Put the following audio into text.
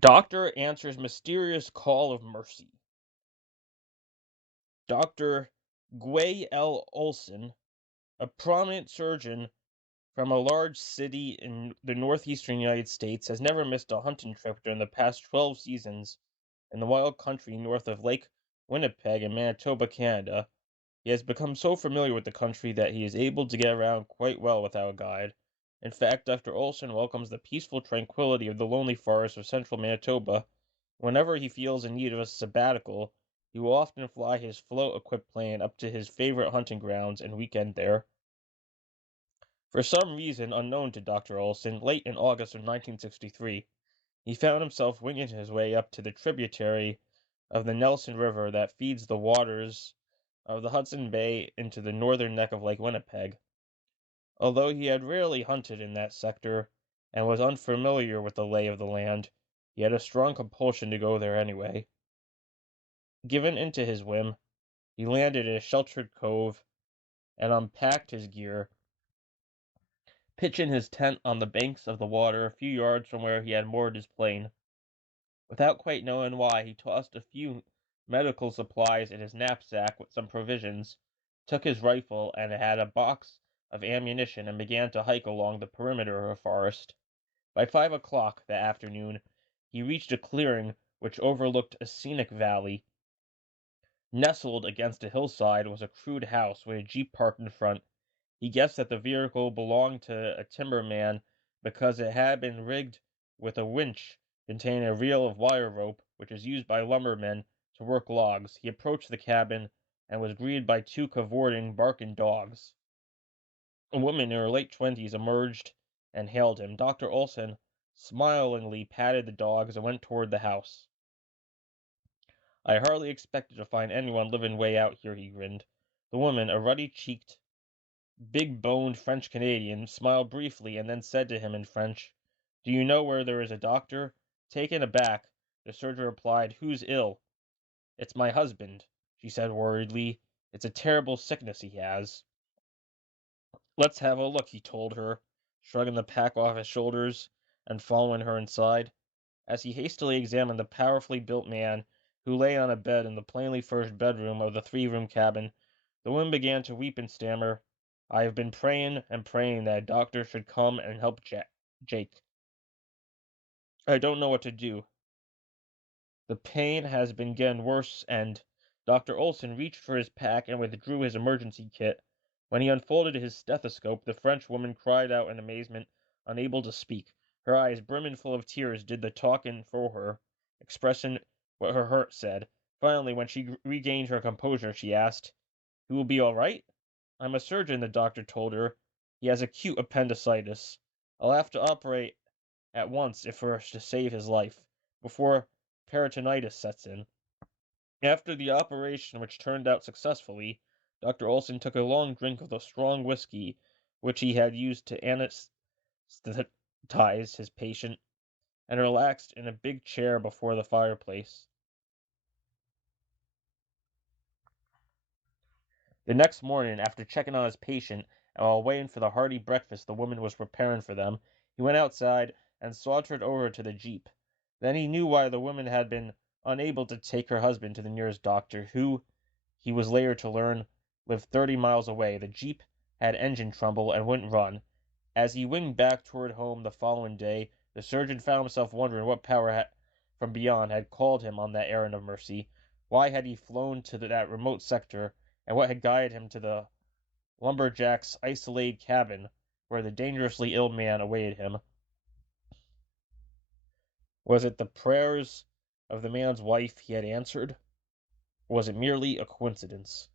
Doctor answers mysterious call of mercy. Dr. Gway L. Olson, a prominent surgeon from a large city in the northeastern United States, has never missed a hunting trip during the past 12 seasons in the wild country north of Lake Winnipeg in Manitoba, Canada. He has become so familiar with the country that he is able to get around quite well without a guide. In fact, Dr. Olson welcomes the peaceful tranquility of the lonely forests of central Manitoba. Whenever he feels in need of a sabbatical, he will often fly his float-equipped plane up to his favorite hunting grounds and weekend there. For some reason unknown to Dr. Olson, late in August of 1963, he found himself winging his way up to the tributary of the Nelson River that feeds the waters of the Hudson Bay into the northern neck of Lake Winnipeg. Although he had rarely hunted in that sector and was unfamiliar with the lay of the land, he had a strong compulsion to go there anyway. Given into his whim, he landed in a sheltered cove and unpacked his gear, pitching his tent on the banks of the water a few yards from where he had moored his plane. Without quite knowing why, he tossed a few medical supplies in his knapsack with some provisions, took his rifle and had a box of ammunition, and began to hike along the perimeter of the forest. By 5 o'clock that afternoon, he reached a clearing which overlooked a scenic valley. Nestled against a hillside was a crude house with a jeep parked in front. He guessed that the vehicle belonged to a timberman because it had been rigged with a winch containing a reel of wire rope, which is used by lumbermen to work logs. He approached the cabin and was greeted by two cavorting, barking dogs. A woman in her late 20s emerged and hailed him. Dr. Olson smilingly patted the dogs and went toward the house. "I hardly expected to find anyone living way out here," he grinned. The woman, a ruddy-cheeked, big-boned French Canadian, smiled briefly and then said to him in French, "Do you know where there is a doctor?" Taken aback, the surgeon replied, "Who's ill?" "It's my husband," she said worriedly. "It's a terrible sickness he has." "Let's have a look," he told her, shrugging the pack off his shoulders and following her inside. As he hastily examined the powerfully built man who lay on a bed in the plainly furnished bedroom of the three-room cabin, the woman began to weep and stammer, "I have been praying and praying that a doctor should come and help Jake. I don't know what to do. The pain has been getting worse and—" Dr. Olson reached for his pack and withdrew his emergency kit. When he unfolded his stethoscope, the French woman cried out in amazement, unable to speak. Her eyes, brimming full of tears, did the talking for her, expressing what her heart said. Finally, when she regained her composure, she asked, "He will be all right?" "I'm a surgeon," the doctor told her. "He has acute appendicitis. I'll have to operate at once if we're to save his life, before peritonitis sets in." After the operation, which turned out successfully, Dr. Olson took a long drink of the strong whiskey which he had used to anesthetize his patient, and relaxed in a big chair before the fireplace. The next morning, after checking on his patient, and while waiting for the hearty breakfast the woman was preparing for them, he went outside and sauntered over to the jeep. Then he knew why the woman had been unable to take her husband to the nearest doctor, who, he was later to learn, lived 30 miles away. The jeep had engine trouble and wouldn't run. As he winged back toward home the following day, the surgeon found himself wondering what power from beyond had called him on that errand of mercy. Why had he flown to that remote sector, and what had guided him to the lumberjack's isolated cabin where the dangerously ill man awaited him? Was it the prayers of the man's wife he had answered? Or was it merely a coincidence?